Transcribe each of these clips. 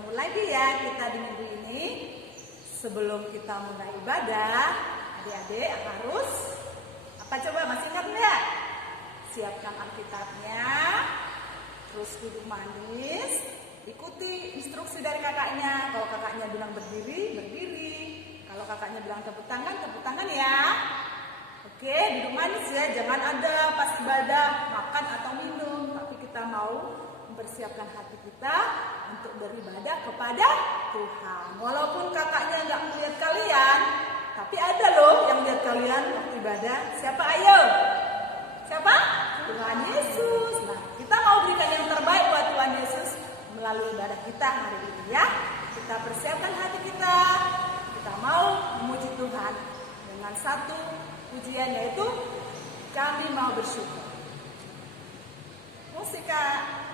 bertemu lagi ya kita di minggu ini. Sebelum kita mulai ibadah, adik-adik harus apa coba, masih ingat enggak? Siapkan Alkitabnya, terus duduk manis, ikuti instruksi dari kakaknya. Kalau kakaknya bilang berdiri, berdiri. Kalau kakaknya bilang tepuk tangan ya. Oke, duduk manis ya, jangan ada pas ibadah makan atau minum, tapi kita mau mempersiapkan hati kita untuk beribadah kepada Tuhan. Walaupun kakaknya nggak melihat kalian, tapi ada loh yang lihat kalian waktu ibadah. Siapa ayo? Siapa? Tuhan Yesus. Nah, kita mau berikan yang terbaik buat Tuhan Yesus melalui ibadah kita hari ini ya. Kita persiapkan hati kita. Kita mau memuji Tuhan dengan satu pujian, yaitu kami mau bersyukur. Musik Kak.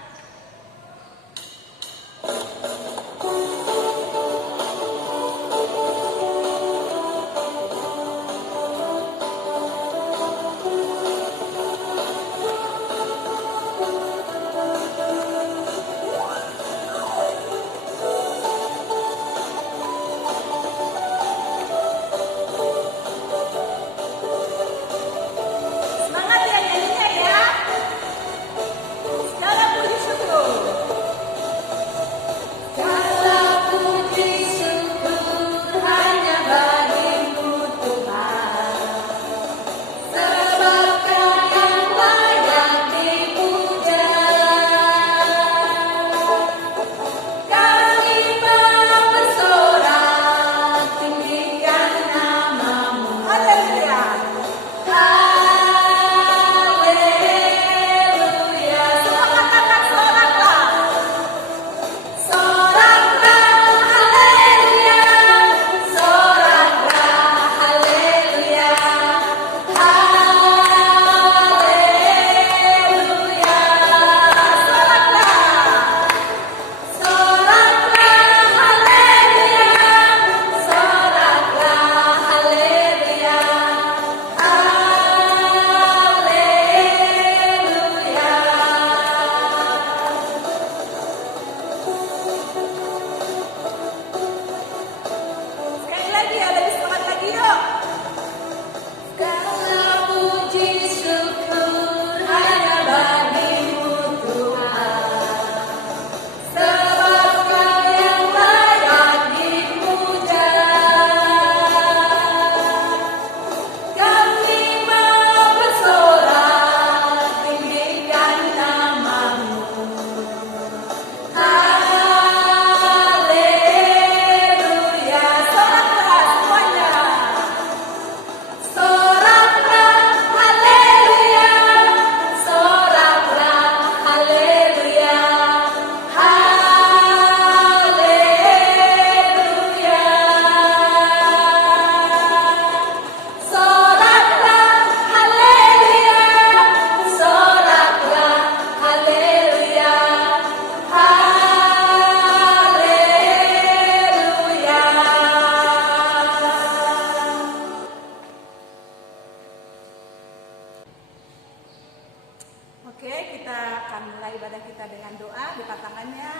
Oke, kita akan mulai ibadah kita dengan doa. Buka tangannya,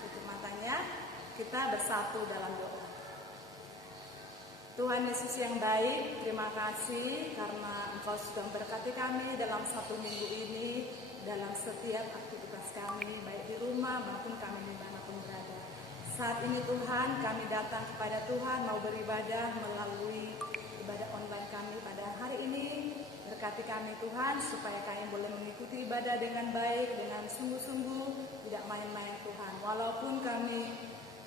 tutup matanya. Kita bersatu dalam doa. Tuhan Yesus yang baik, terima kasih karena Engkau sudah memberkati kami dalam satu minggu ini, dalam setiap aktivitas kami, baik di rumah maupun kami dimanapun berada. Saat ini Tuhan, kami datang kepada Tuhan mau beribadah melalui ibadah online kami pada hari ini. Berkati kami Tuhan, supaya kami boleh mengikuti ibadah dengan baik, dengan sungguh-sungguh, tidak main-main Tuhan. Walaupun kami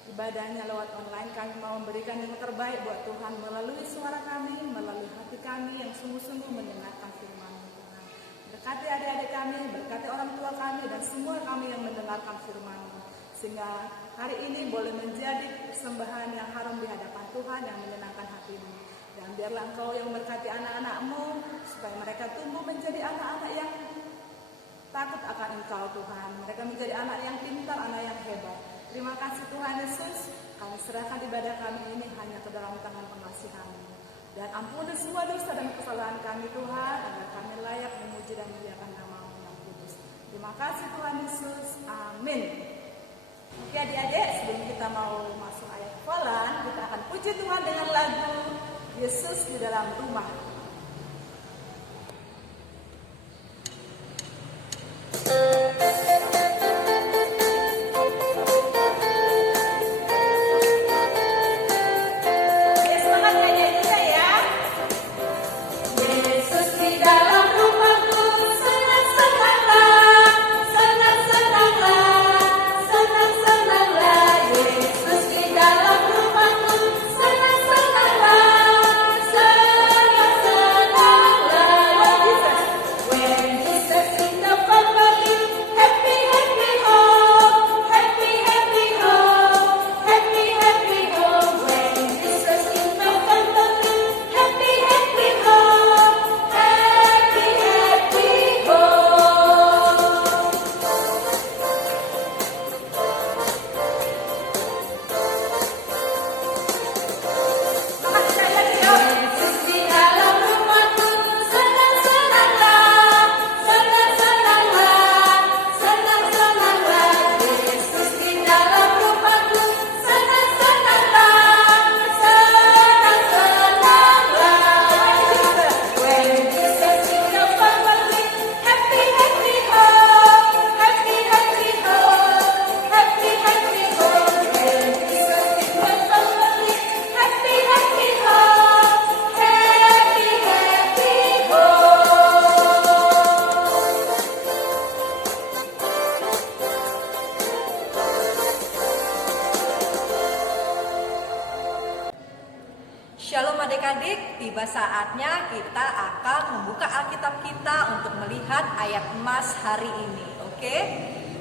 ibadahnya lewat online, kami mau memberikan yang terbaik buat Tuhan melalui suara kami, melalui hati kami yang sungguh-sungguh mendengarkan firman-Mu Tuhan. Berkati adik-adik kami, berkati orang tua kami, dan semua kami yang mendengarkan firman-Mu. Sehingga hari ini boleh menjadi persembahan yang harum di hadapan Tuhan yang menyenangkan hati-Mu. Dan biarlah Engkau yang memberkati anak-anak-Mu, supaya mereka tumbuh menjadi anak-anak yang takut akan Engkau Tuhan. Mereka menjadi anak yang pintar, anak yang hebat. Terima kasih Tuhan Yesus, kami serahkan ibadah kami ini hanya ke dalam tangan pengasihan-Mu. Dan ampuni semua dosa dan kesalahan kami Tuhan, agar kami layak memuji dan memuliakan nama-Mu yang kudus. Terima kasih Tuhan Yesus, amin. Oke adik-adik, sebelum kita mau masuk ayat hafalan, kita akan puji Tuhan dengan lagu Yesus di dalam rumah. Shalom adik-adik, tiba saatnya kita akan membuka Alkitab kita untuk melihat ayat emas hari ini, oke?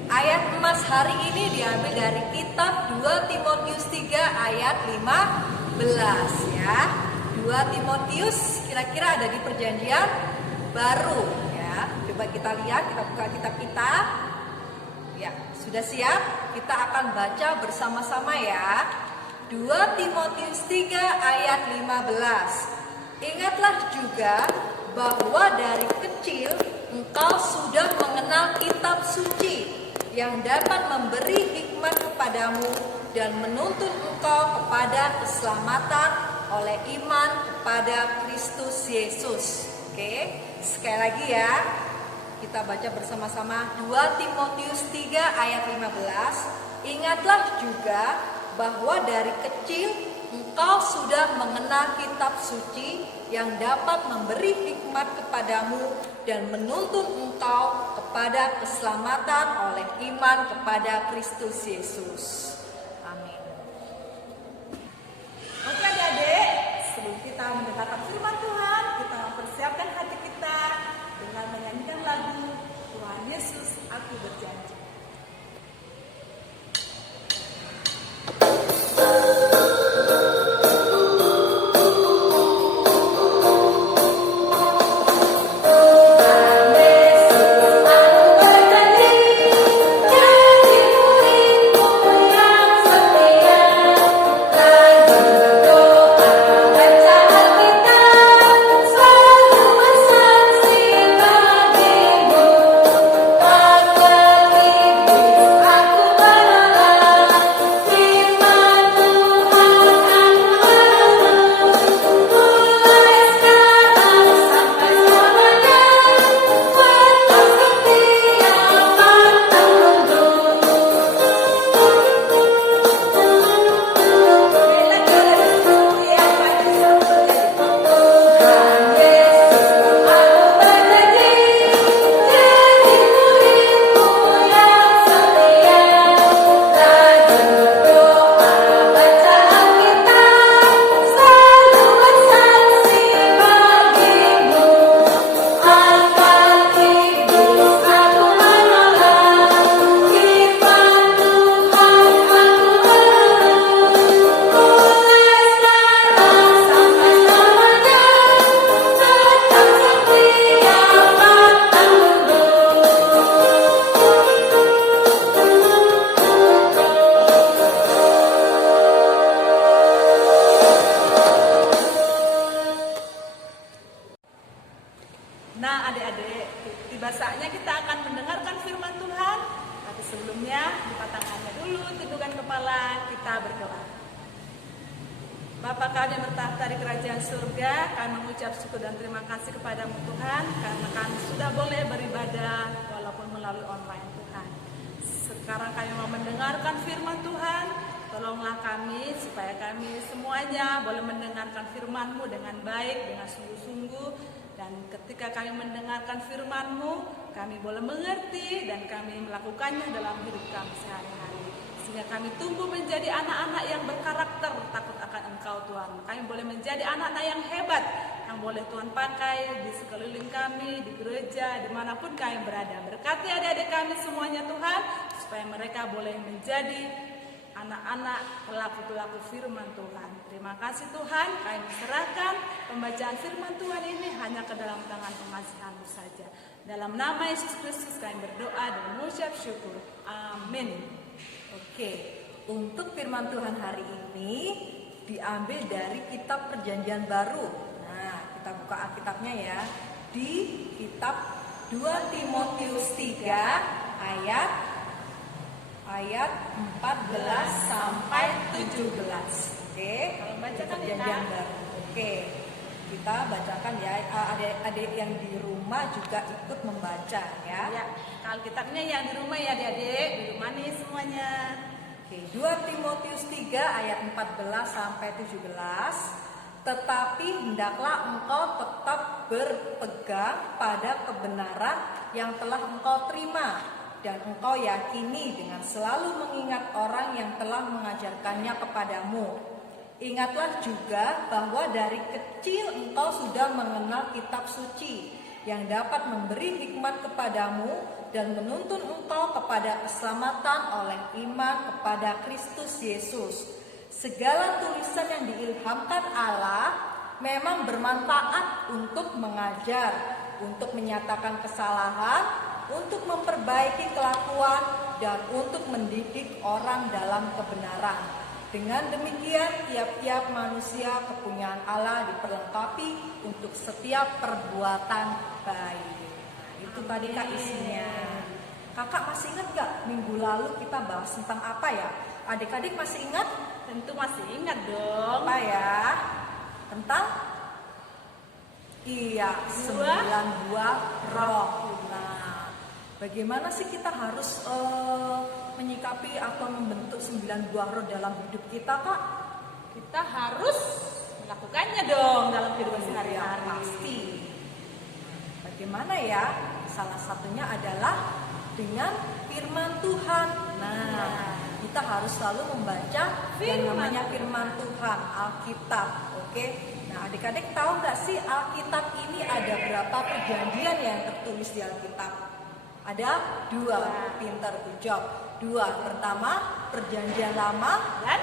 Ayat emas hari ini diambil dari kitab 2 Timotius 3 ayat 15 ya. 2 Timotius kira-kira ada di perjanjian baru ya. Coba kita lihat, kita buka kitab kita. Ya, sudah siap? Kita akan baca bersama-sama ya. 2 Timotius 3 ayat 15. Ingatlah juga bahwa dari kecil engkau sudah mengenal kitab suci yang dapat memberi hikmat kepadamu dan menuntun engkau kepada keselamatan oleh iman kepada Kristus Yesus. Oke, sekali lagi ya. Kita baca bersama-sama 2 Timotius 3 ayat 15. Ingatlah juga bahwa dari kecil engkau sudah mengenal kitab suci yang dapat memberi hikmat kepadamu dan menuntun engkau kepada keselamatan oleh iman kepada Kristus Yesus. Amin. Oke adik-adik, sebelum kita mendengarkan firman Tuhan, kita mempersiapkan hati kita dengan menyanyikan lagu Tuhan Yesus Aku Berjanji. Selalu bersaksi bagimu, kita berdoa. Bapa kami yang bertahta di kerajaan surga, kami mengucap syukur dan terima kasih kepadamu Tuhan, karena kami sudah boleh beribadah walaupun melalui online Tuhan. Sekarang kami mau mendengarkan firman Tuhan, tolonglah kami supaya kami semuanya boleh mendengarkan firman-Mu dengan baik, dengan sungguh-sungguh. Dan ketika kami mendengarkan firman-Mu, kami boleh mengerti dan kami melakukannya dalam hidup kami sehari-hari. Sehingga kami tumbuh menjadi anak-anak yang berkarakter takut akan Engkau Tuhan. Kami boleh menjadi anak-anak yang hebat, yang boleh Tuhan pakai di sekeliling kami, di gereja, dimanapun kami berada. Berkati adik-adik kami semuanya Tuhan, supaya mereka boleh menjadi anak-anak pelaku-pelaku firman Tuhan. Terima kasih Tuhan, kami serahkan pembacaan firman Tuhan ini hanya ke dalam tangan pengasihan-Mu saja. Dalam nama Yesus Kristus kami berdoa dan mengucap syukur. Amin. Oke, untuk firman Tuhan hari ini diambil dari kitab Perjanjian Baru. Nah, kita buka Alkitabnya ya. Di kitab 2 Timotius 3 ayat 14 sampai 17. Oke, Perjanjian Baru. Oke, kita bacakan ya. Adik-adik yang di rumah juga ikut membaca ya. Ya, Alkitabnya yang di rumah ya adik-adik, di rumah nih semuanya. Oke, 2 Timotius 3 ayat 14 sampai 17. Tetapi hendaklah engkau tetap berpegang pada kebenaran yang telah engkau terima dan engkau yakini dengan selalu mengingat orang yang telah mengajarkannya kepadamu. Ingatlah juga bahwa dari kecil engkau sudah mengenal kitab suci yang dapat memberi hikmat kepadamu dan menuntun engkau kepada keselamatan oleh iman kepada Kristus Yesus. Segala tulisan yang diilhamkan Allah memang bermanfaat untuk mengajar, untuk menyatakan kesalahan, untuk memperbaiki kelakuan, dan untuk mendidik orang dalam kebenaran. Dengan demikian, tiap-tiap manusia kepunyaan Allah diperlengkapi untuk setiap perbuatan baik. Itu tadi Kak isinya. Kakak masih ingat gak minggu lalu kita bahas tentang apa ya? Adik-adik masih ingat? Tentu masih ingat dong. Apa ya? Tentang? Iya, 9 buah roh. Nah, bagaimana sih kita harus menyikapi atau membentuk 9 buah roh dalam hidup kita, Kak? Kita harus melakukannya dong dalam kehidupan sehari-hari. Pasti. Bagaimana ya? Salah satunya adalah dengan firman Tuhan. Nah, kita harus selalu membaca yang namanya firman Tuhan, Alkitab. Oke. Nah, adik-adik tahu nggak sih Alkitab ini ada berapa perjanjian yang tertulis di Alkitab? Ada 2. Pintar, good job. 2. Pertama, perjanjian lama dan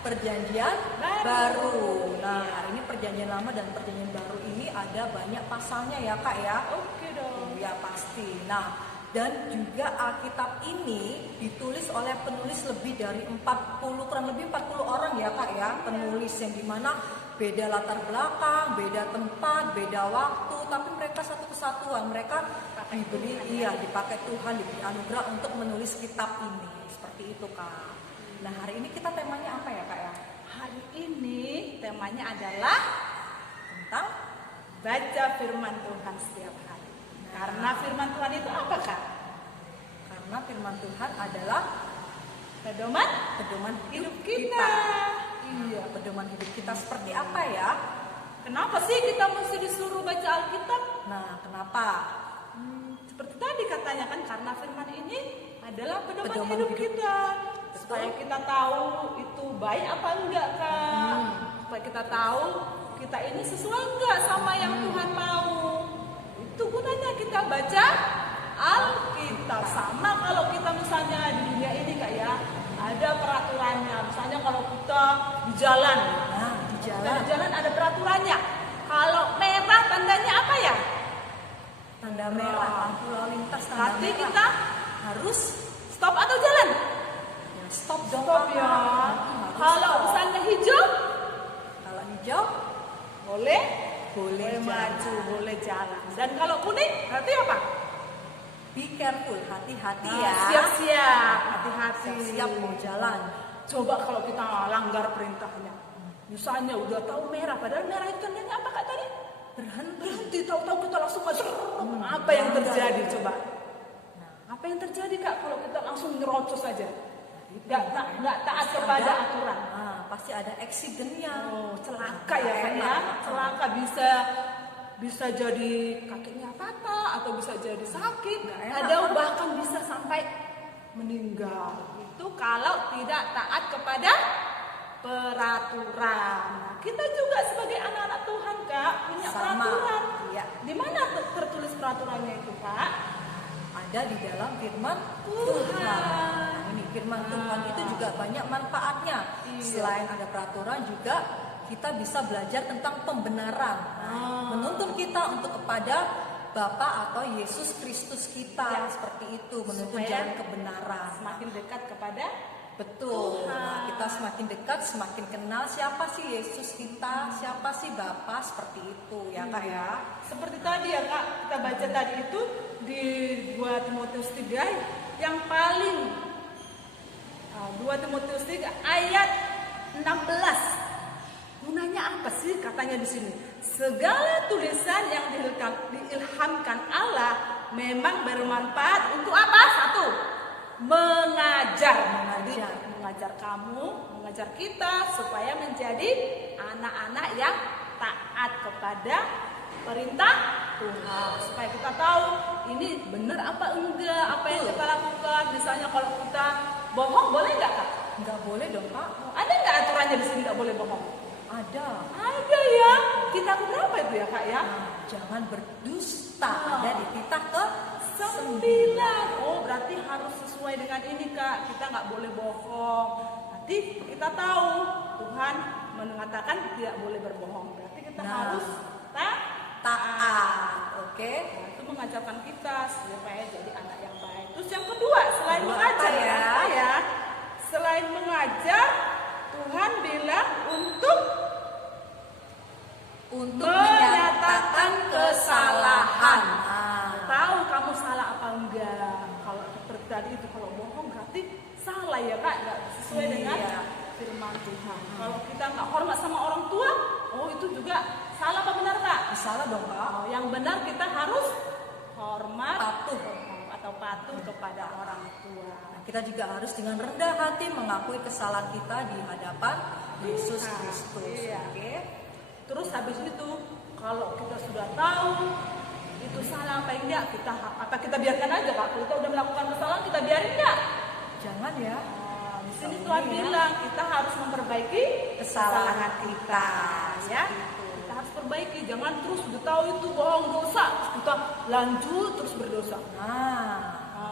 perjanjian baru. Nah, hari ini perjanjian lama dan perjanjian baru ini ada banyak pasalnya ya Kak ya. Oke dong. Ya pasti. Nah, dan juga Alkitab ini ditulis oleh penulis lebih dari kurang lebih 40 orang ya Kak ya. Penulis yang dimana beda latar belakang, beda tempat, beda waktu, tapi mereka satu kesatuan. Mereka dipakai Tuhan, diberi anugerah untuk menulis kitab ini. Seperti itu Kak. Nah, hari ini kita temanya apa ya Kak ya? Hari ini temanya adalah Tentang baca firman Tuhan setiap hari. Karena firman Tuhan itu apa Kak? Karena firman Tuhan adalah pedoman hidup kita. Iya, pedoman hidup kita seperti apa ya? Kenapa sih kita mesti disuruh baca Alkitab? Nah, kenapa? Seperti tadi katanya kan, karena firman ini adalah pedoman Pedoman hidup hidup. kita. Supaya kita tahu itu baik apa enggak Kak. Supaya kita tahu kita ini sesuai enggak sama yang Tuhan mau. Itu gunanya kita baca Alkitab. Sama kalau kita misalnya di dunia ini Kak ya, ada peraturannya. Misalnya kalau kita di jalan, Di di jalan ada peraturannya. Kalau merah tandanya apa ya? Tanda merah, lampu lalu lintas tanda Berarti merah. kita harus stop atau jalan? ya, stop dong. Stop Kakak. ya. Harus Kalau stop. misalnya hijau, Kalau hijau boleh boleh maju, boleh jalan. Dan kalau kuning, berarti apa? Be careful, hati-hati ya. Siap-siap, hati-hati. Siap-siap mau jalan. Coba kalau kita langgar perintahnya. Misalnya udah tahu merah, padahal merah itu tandanya apa Kak tadi? Berhenti, tahu-tahu kita langsung masuk. Apa yang terjadi coba? Apa yang terjadi Kak kalau kita langsung nyerocos saja? Nggak taat kepada aturan. Pasti ada accident-nya. Oh, celaka ya Kak ya. Celaka bisa jadi kakinya patah atau bisa jadi sakit. Ada bahkan bisa sampai meninggal. Itu kalau tidak taat kepada peraturan. Nah, kita juga sebagai anak-anak Tuhan Kak punya peraturan. Iya. Di mana tertulis peraturannya itu Kak? Ada di dalam firman Tuhan. Nah, ini firman Tuhan itu juga banyak manfaatnya. Selain ada peraturan juga kita bisa belajar tentang pembenaran. Menuntun kita untuk kepada Bapa atau Yesus Kristus kita, seperti itu, menuntun jalan kebenaran. Semakin dekat kepada Betul. Nah, kita semakin dekat, semakin kenal siapa sih Yesus kita, siapa sih Bapa, seperti itu ya Kak ya. Seperti tadi ya Kak, kita baca tadi itu di 2 Timotius 3 yang paling 2 Timotius 3 ayat 16. Gunanya apa sih katanya di sini? Segala tulisan yang diilhamkan Allah memang bermanfaat untuk apa? Satu, mengajar kamu, mengajar kita supaya menjadi anak-anak yang taat kepada perintah Tuhan. Supaya kita tahu ini benar apa enggak, apa yang kita lakukan. Misalnya kalau kita bohong boleh enggak Kak? Enggak boleh dong Kak. Ada enggak aturannya di sini enggak boleh bohong? Ada ya. Kita berapa itu ya Kak ya? Jangan berdusta. Ada di titah ke 9. Oh berarti harus sesuai dengan ini Kak. Kita nggak boleh bohong. Nanti kita tahu Tuhan mengatakan tidak boleh berbohong. Berarti kita harus taat. Oke. Nah, itu mengajarkan kita supaya jadi anak yang baik. Terus yang kedua selain mengajar ya? Selain mengajar, Tuhan bilang untuk menyatakan kesalahan. Tahu kamu salah apa enggak? Kalau seperti tadi itu kalau bohong berarti salah ya Kak, nggak sesuai dengan firman Tuhan. Kalau kita nggak hormat sama orang tua, oh itu juga salah apa benar Kak? Salah dong Kak. Oh, yang benar kita harus hormat, patuh kepada orang tua. Nah, kita juga harus dengan rendah hati mengakui kesalahan kita di hadapan Yesus Kristus. Oke. Terus habis itu kalau kita sudah tahu itu salah apa enggak, kita biarkan aja Kak. Kalau kita udah melakukan kesalahan kita biarin enggak? Jangan ya. Di sini Tuhan bilang kita harus memperbaiki kesalahan kita ya. Kita harus perbaiki, jangan terus udah tahu itu bohong dosa, terus kita lanjut terus berdosa.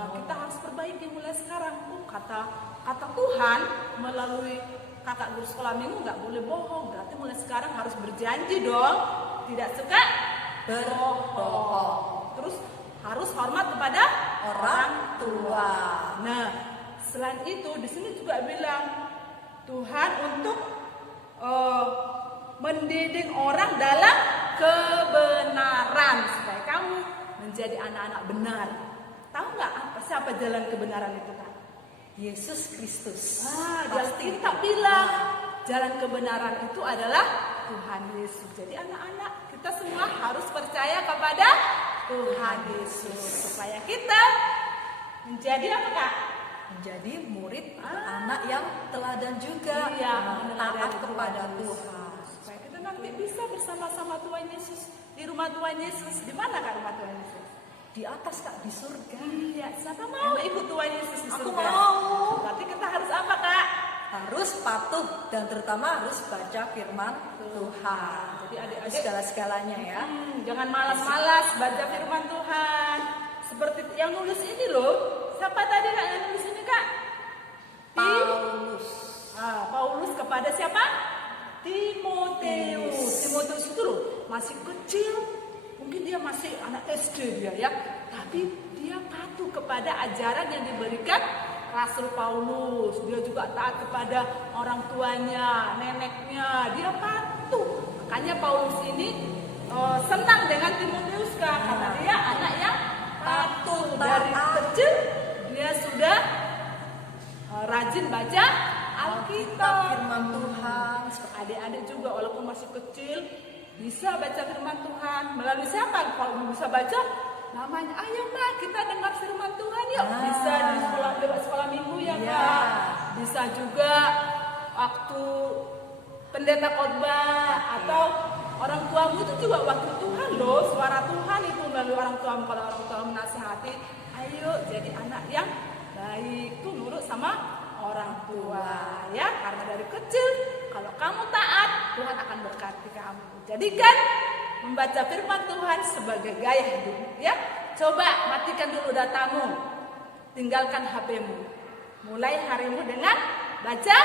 Kita harus perbaiki mulai sekarang. Kata Tuhan melalui kakak guru sekolah minggu nggak boleh bohong. Berarti mulai sekarang harus berjanji dong, tidak suka berbohong. Terus harus hormat kepada orang tua. Nah, selain itu di sini juga bilang Tuhan untuk mendidik orang dalam kebenaran supaya kamu menjadi anak-anak benar. Tahu nggak siapa jalan kebenaran itu Kak? Yesus Kristus. Kita bilang jalan kebenaran itu adalah Tuhan Yesus. Jadi anak-anak kita semua harus percaya kepada Tuhan Yesus supaya kita menjadi apa Kak? Menjadi murid anak yang teladan juga, taat kepada Tuhan. Supaya kita nanti bisa bersama-sama Tuhan Yesus di rumah Tuhan Yesus. Di mana Kak rumah Tuhan Yesus? Di atas Kak, di surga. Iya, siapa mau ikut Tuhan Yesus di surga? Aku mau. Berarti kita harus apa Kak? Harus patuh dan terutama harus baca firman Tuhan. Jadi adik-adik segala-segalanya ya. Jangan malas-malas baca firman Tuhan. Seperti yang nulis ini loh. Siapa tadi Kak yang nulis ini Kak? Paulus. Paulus kepada siapa? Timotius. Timotius itu loh masih kecil. Mungkin dia masih anak SD dia ya. Tapi dia patuh kepada ajaran yang diberikan Rasul Paulus. Dia juga taat kepada orang tuanya, neneknya. Dia patuh. Makanya Paulus ini senang dengan Timotius karena dia anak yang patuh. Dari kecil dia sudah rajin baca Alkitab. Firman Tuhan. Adik-adik juga walaupun masih kecil bisa baca firman Tuhan. Melalui siapa? Kalau belum bisa baca, namanya ayo Mbak, kita dengar firman Tuhan yuk. Nah. Bisa di sekolah lewat sekolah minggu ya Iya. Kak. Bisa juga waktu pendeta khotbah atau orang tuamu itu juga waktu Tuhan loh, suara Tuhan itu melalui orang tuamu. Kalau orang tua menasihati, ayo jadi anak yang baik tuh nurut sama orang tua ya, karena dari kecil kalau kamu taat Tuhan akan berkati kamu. Jadikan membaca firman Tuhan sebagai gaya hidup ya. Coba matikan dulu datamu, tinggalkan HP-mu, mulai harimu dengan baca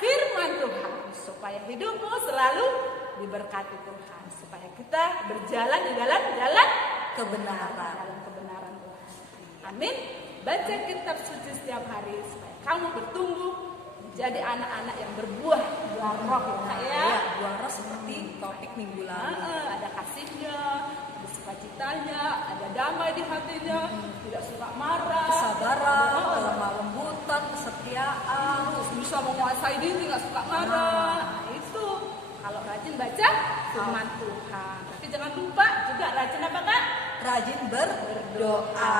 firman Tuhan supaya hidupmu selalu diberkati Tuhan, supaya kita berjalan di dalam jalan Kebenaran. dalam kebenaran Tuhan. Amin. Baca kitab suci setiap hari supaya kamu bertumbuh menjadi anak-anak yang berbuah buah roh ya Kak, ya. Ya, buah roh seperti topik minggu lalu. Ada kasihnya, ada sukacitanya, ada damai di hatinya, tidak suka marah, Kesabaran, kelemah lembutan, kesetiaan. bisa menguasai diri, nggak suka marah. Nah, itu kalau rajin baca firman Tuhan. Tapi jangan lupa juga rajin apa Kak? Rajin berdoa.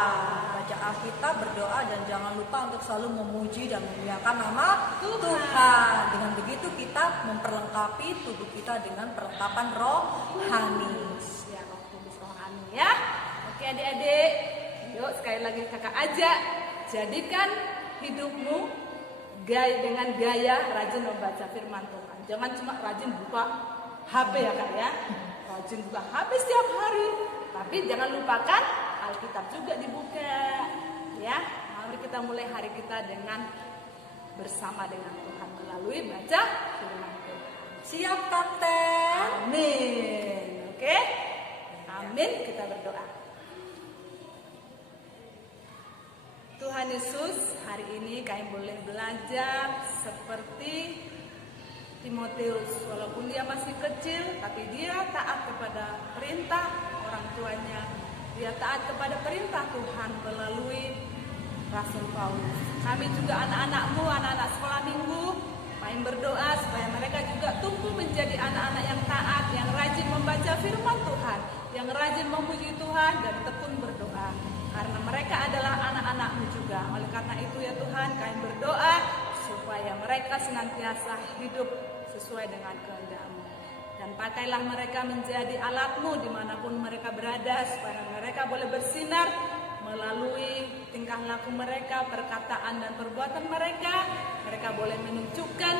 Baca Alkitab, berdoa, dan jangan lupa untuk selalu memuji dan memuliakan nama Tuhan. Dengan begitu kita memperlengkapi tubuh kita dengan perlengkapan rohani. Ya, roh kudus rohani ya. Oke adik-adik, yuk sekali lagi kakak ajak, jadikan hidupmu dengan gaya rajin membaca firman Tuhan. Jangan cuma rajin buka HP ya Kak ya. Rajin buka HP setiap hari. Tapi jangan lupakan Alkitab juga dibuka. Ya, mari kita mulai hari kita dengan bersama dengan Tuhan melalui baca firman Tuhan. Siap, Kapten? Amin. Oke? Amin. Kita berdoa. Tuhan Yesus, hari ini kami boleh belajar seperti Timotius. Walaupun dia masih kecil, tapi dia taat kepada perintah orang tuanya. Dia taat kepada perintah Tuhan melalui Rasul Paulus. Kami juga anak-anakmu, anak-anak sekolah minggu, main berdoa supaya mereka juga tumbuh menjadi anak-anak yang taat, yang rajin membaca firman Tuhan, yang rajin memuji Tuhan dan tekun berdoa. Karena mereka adalah anak-anakmu juga. Oleh karena itu ya Tuhan, kami berdoa supaya mereka senantiasa hidup sesuai dengan kehendak-Mu. Dan pakailah mereka menjadi alat-Mu dimanapun mereka berada, supaya mereka boleh bersinar melalui tingkah laku mereka, perkataan dan perbuatan mereka. Mereka boleh menunjukkan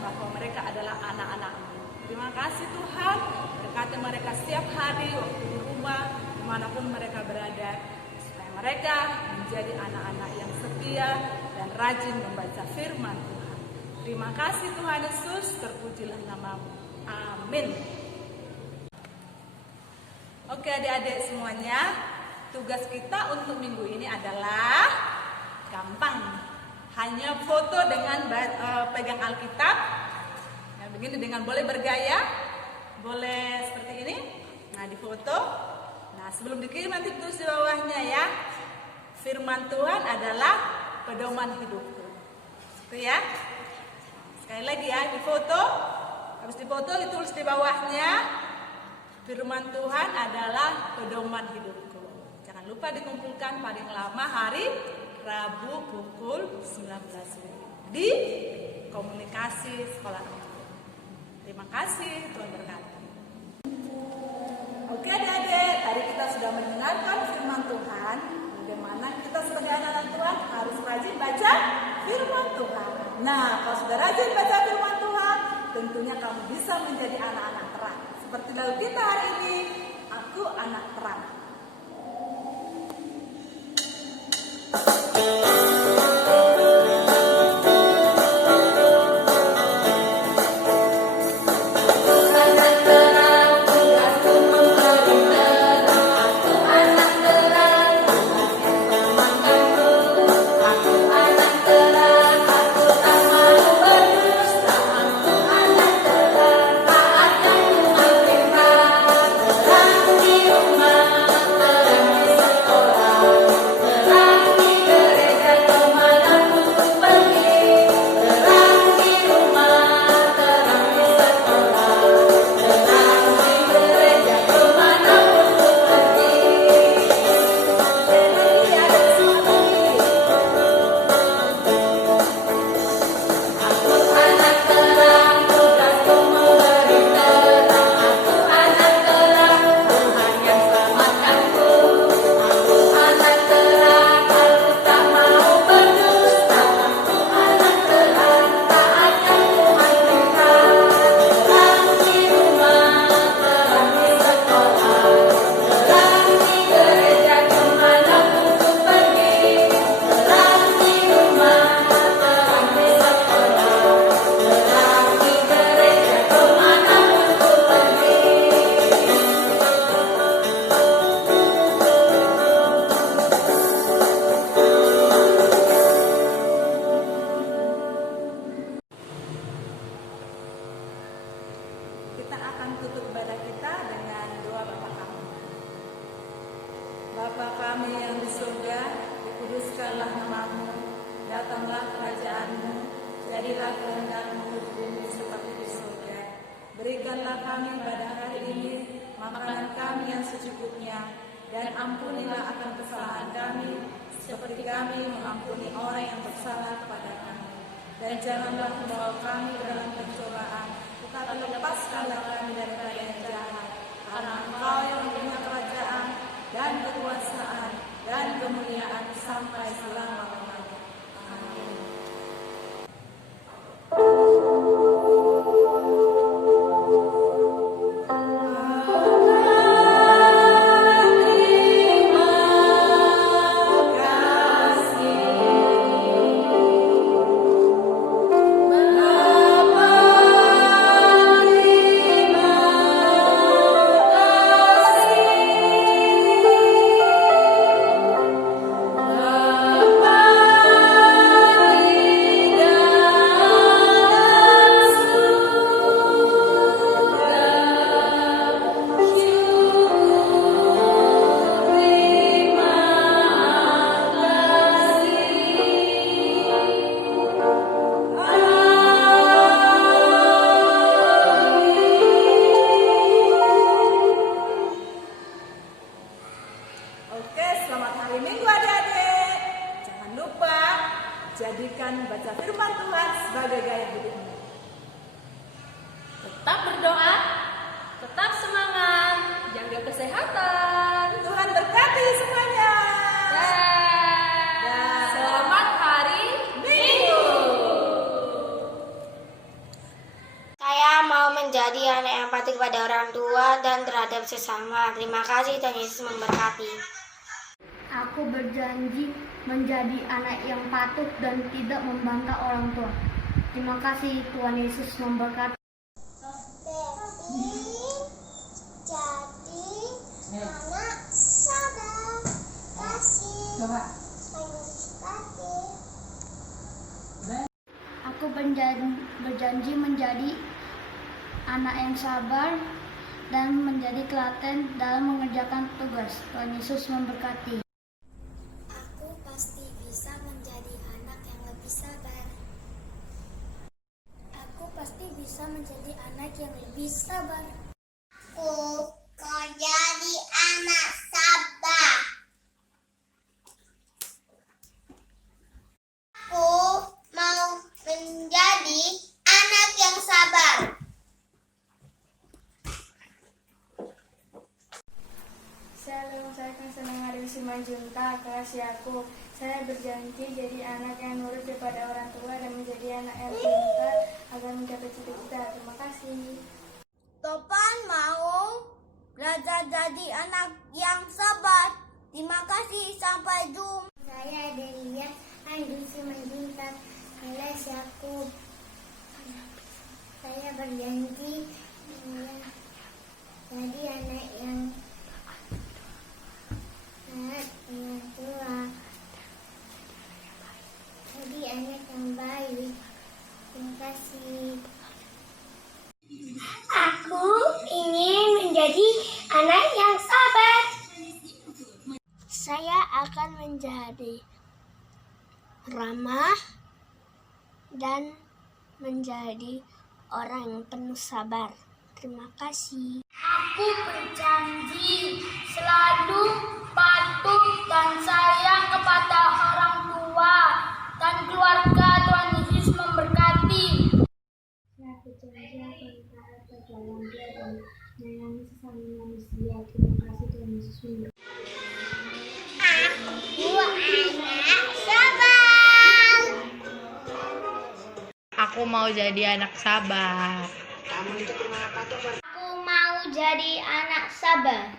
bahwa mereka adalah anak-anak-Mu. Terima kasih Tuhan, berkati mereka setiap hari, waktu di rumah, dimanapun mereka berada, supaya mereka menjadi anak-anak yang setia dan rajin membaca firman Tuhan. Terima kasih Tuhan Yesus, terpujilah nama-Mu. Amin. Oke adik-adik semuanya, tugas kita untuk minggu ini adalah gampang. Hanya foto dengan pegang Alkitab. Nah, begini dengan boleh bergaya, boleh seperti ini. Nah, difoto. Nah, sebelum dikirim nanti tulis di bawahnya ya. Firman Tuhan adalah pedoman hidupku. Itu ya. Sekali lagi ya, difoto. Habis difoto ditulis di bawahnya, firman Tuhan adalah pedoman hidupku. Jangan lupa dikumpulkan paling lama hari Rabu pukul 19 di komunikasi sekolah. Terima kasih, Tuhan berkati. Oke adik-adik, tadi kita sudah mendengarkan firman Tuhan. Bagaimana kita sebagai anak-anak Tuhan harus rajin baca firman Tuhan. Nah, kalau sudah rajin baca firman Tuhan, tentunya kamu bisa menjadi anak-anak terang. Seperti lagu kita hari ini, aku anak terang. Taat dan mengabdikan, terang di rumah. datanglah kerajaan-Mu, jadilah kehendak-Mu di bumi seperti di surga. Berikanlah kami pada hari ini makanan kami yang secukupnya, dan ampunilah akan kesalahan kami, seperti kami mengampuni orang yang bersalah kepada kami. Dan janganlah membawa kami ke dalam pencobaan, tetapi lepaskanlah kami daripada yang jahat. Karena Engkau yang punya kerajaan dan kekuasaan dan kemuliaan sampai selama-lamanya. Amin. Oke, selamat hari Minggu adik-adik. Jangan lupa jadikan baca firman Tuhan sebagai gaya hidupmu. Tetap berdoa, tetap semangat, jaga kesehatan. Tuhan berkati semuanya. Selamat hari Minggu. Saya mau menjadi anak yang patuh kepada orang tua dan terhadap sesama. Terima kasih, Tuhan Yesus memberkati. Aku berjanji menjadi anak yang patuh dan tidak membantah orang tua. Terima kasih, Tuhan Yesus memberkati. Jadi anak sabar, kasih, Aku berjanji menjadi anak yang sabar dan menjadi telaten dalam mengerjakan tugas. Tuhan Yesus memberkati. Aku pasti bisa menjadi anak yang lebih sabar. Aku pasti bisa menjadi anak yang lebih sabar. Aku jadi anak sabar. Aku mau menjadi anak yang sabar. Shalom, saya akan senang hari Simanjunta, kasih aku. Saya berjanji jadi anak yang nurut kepada orang tua dan menjadi anak yang pintar agar mencapai cita-cita. Terima kasih. Topan mau belajar jadi anak yang sabar. Terima kasih, sampai jumpa. Saya Delia Andi Simanjunta alias Yakub. Saya berjanji jadi anak yang tua, jadi anak yang baik. Terima kasih. Aku ingin menjadi anak yang sabar. Saya akan menjadi ramah dan menjadi orang yang penuh sabar. Terima kasih. Aku berjanji selalu patuh dan sayang kepada orang tua dan keluarga. Tuhan Yesus memberkati. Saya berjanji akan taat dalam dia dan menyayangi sesama manusia. Terima kasih, Tuhan Yesus memberkati. Aku anak sabar. Aku mau jadi anak sabar. Aku mau jadi anak sabar.